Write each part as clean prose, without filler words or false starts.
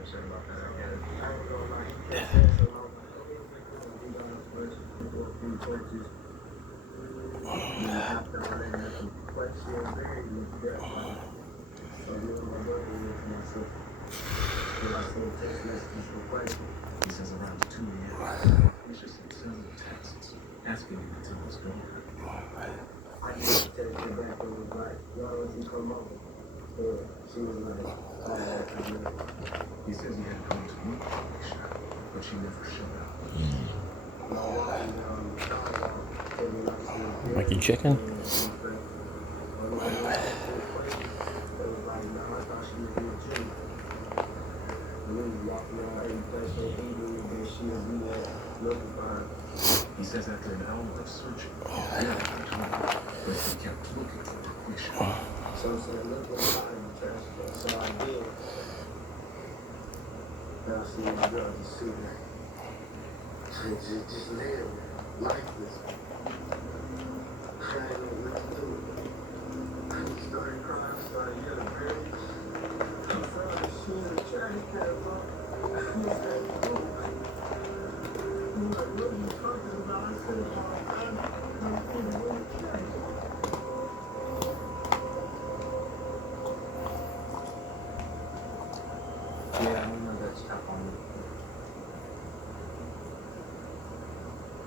upset about that. I get it. I ain't gonna lie, he kept saying so long. He got a question for a few coaches. After I didn't have to question very death. So you know my brother was myself. So I sent text messages for question. He says around 2 a.m. He's just sending texts asking me to tell what's going on. I just texted back and was like, why don't you come over? So she was like, oh, okay. He says he had come to meet Alicia, but she never showed up. Mikey chicken? He says after an hour of searching, he never found her, but he kept looking for Alicia. So I said, look what I'm transfer. So I did. Now I see my girl just sitting there. Just live lifeless. I ain't know what to do. I just started crying, started yelling, "Barry." I'm sorry, she in the trash can, bro. He said, "Oh." He was like, what are you talking about? I said, I'm in the trash. Yeah, I know that's tough on me.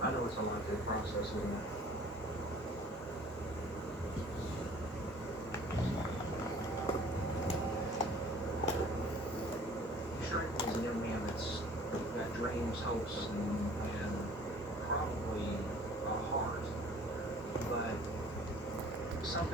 I know it's a lot to process, isn't it? Shrink is a young man that's got dreams, hopes, and probably a heart, but something